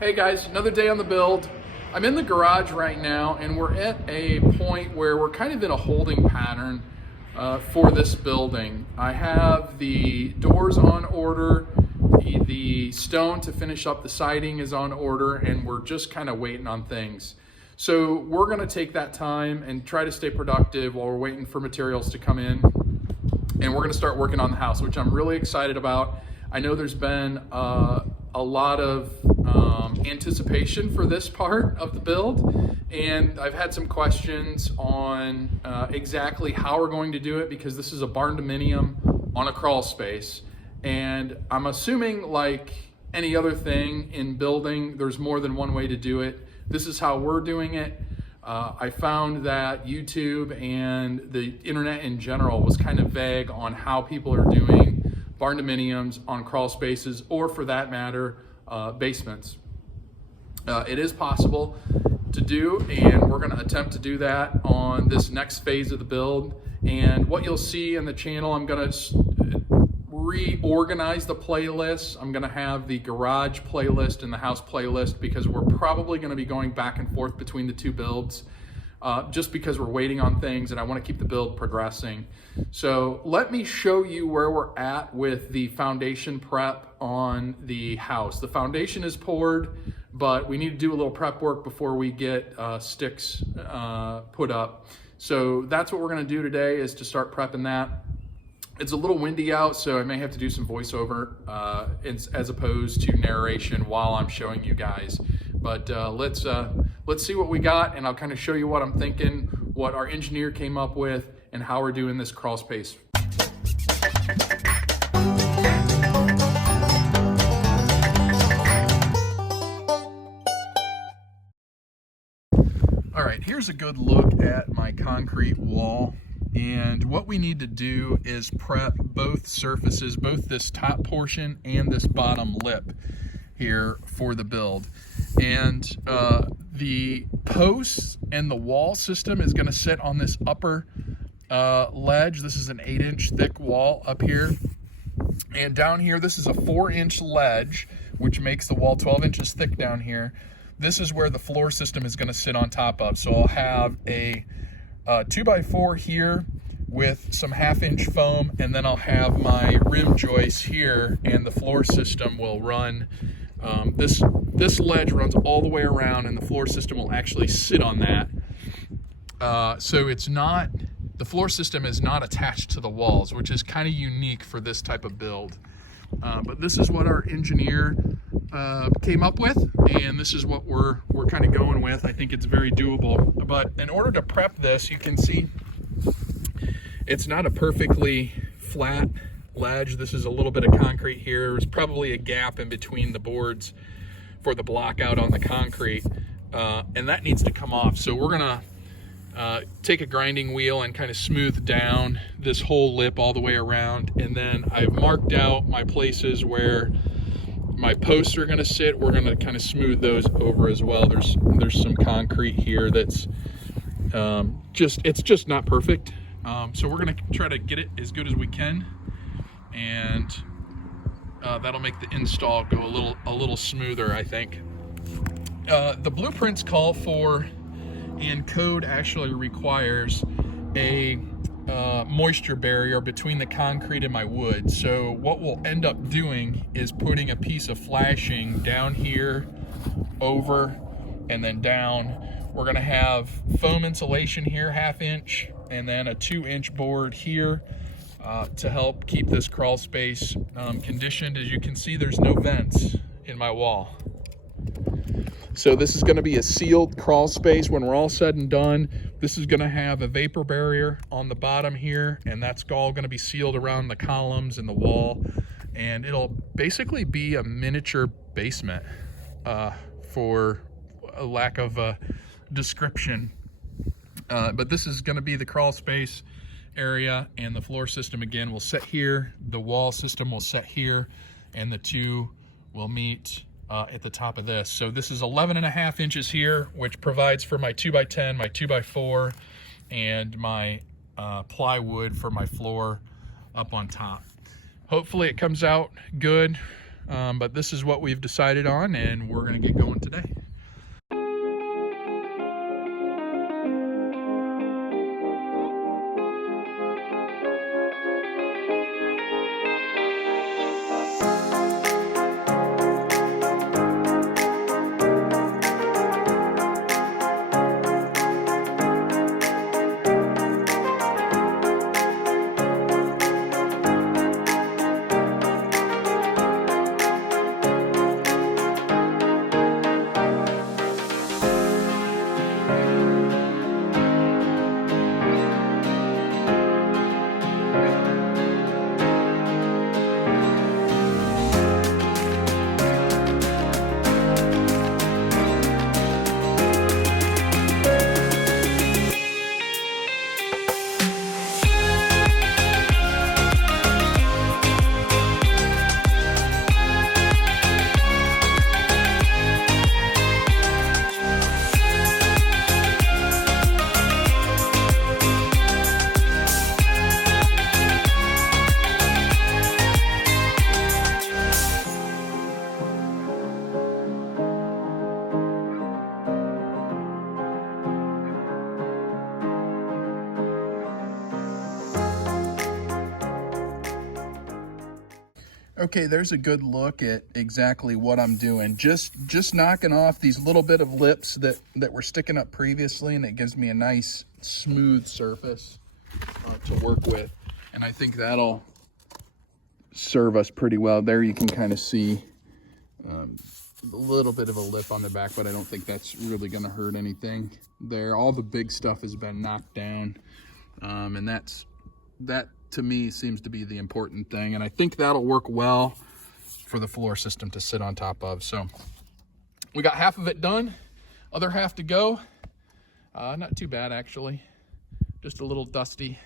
Hey guys, another day on the build. I'm in the garage right now and we're at a point where we're kind of in a holding pattern for this building. I have the doors on order, the stone to finish up the siding is on order, and we're just kind of waiting on things. So we're gonna take that time and try to stay productive while we're waiting for materials to come in. And we're gonna start working on the house, which I'm really excited about. I know there's been a lot of anticipation for this part of the build, and I've had some questions on exactly how we're going to do it, because this is a Barndominium on a crawl space, and I'm assuming, like any other thing in building, there's more than one way to do it. This is how we're doing it. I found that YouTube and the internet in general was kind of vague on how people are doing Barndominiums on crawl spaces, or for that matter, basements. It is possible to do, and we're going to attempt to do that on this next phase of the build. And what you'll see in the channel, I'm going to reorganize the playlists. I'm going to have the garage playlist and the house playlist, because we're probably going to be going back and forth between the two builds, just because we're waiting on things and I want to keep the build progressing. So let me show you where we're at with the foundation prep on the house. The foundation is poured, but we need to do a little prep work before we get sticks put up. So that's what we're going to do today, is to start prepping that. It's a little windy out, so I may have to do some voiceover as opposed to narration while I'm showing you guys. But let's see what we got, and I'll kind of show you what I'm thinking, what our engineer came up with, and how we're doing this crawl space. All right, here's a good look at my concrete wall. And what we need to do is prep both surfaces, both this top portion and this bottom lip here for the build. And the posts and the wall system is going to sit on this upper ledge. This is an 8-inch thick wall up here. And down here, this is a 4-inch ledge, which makes the wall 12 inches thick down here. This is where the floor system is going to sit on top of. So I'll have a 2x4 here with some 1/2-inch foam, and then I'll have my rim joists here, and the floor system will run. This ledge runs all the way around, and the floor system will actually sit on that. So it's not, the floor system is not attached to the walls, which is kind of unique for this type of build. But this is what our engineer came up with, and this is what we're kind of going with. I think it's very doable. But in order to prep this, you can see it's not a perfectly flat ledge. This is a little bit of concrete here. There's probably a gap in between the boards for the block out on the concrete, and that needs to come off. So we're gonna take a grinding wheel and kind of smooth down this whole lip all the way around. And then I've marked out my places where my posts are going to sit. We're going to kind of smooth those over as well. There's some concrete here that's it's just not perfect. So we're going to try to get it as good as we can, and that'll make the install go a little smoother, I think. The blueprints call for, and code actually requires, a moisture barrier between the concrete and my wood. So what we'll end up doing is putting a piece of flashing down here, over, and then down. We're gonna have foam insulation here, 1/2-inch, and then a 2-inch board here to help keep this crawl space conditioned. As you can see, there's no vents in my wall. So this is going to be a sealed crawl space. When we're all said and done, this is going to have a vapor barrier on the bottom here, and that's all going to be sealed around the columns and the wall. And it'll basically be a miniature basement, for a lack of a description. But this is going to be the crawl space area, and the floor system again will sit here. The wall system will sit here, and the two will meet at the top of this. So this is 11.5 inches here, which provides for my 2x10, my 2x4, and my plywood for my floor up on top. Hopefully it comes out good. but this is what we've decided on, and we're going to get going today. Okay, there's a good look at exactly what I'm doing. Just knocking off these little bit of lips that were sticking up previously, and it gives me a nice smooth surface to work with. And I think that'll serve us pretty well. There you can kind of see a little bit of a lip on the back, but I don't think that's really gonna hurt anything there. All the big stuff has been knocked down, and that to me seems to be the important thing, and I think that'll work well for the floor system to sit on top of. So we got half of it done, other half to go. Not too bad actually, just a little dusty.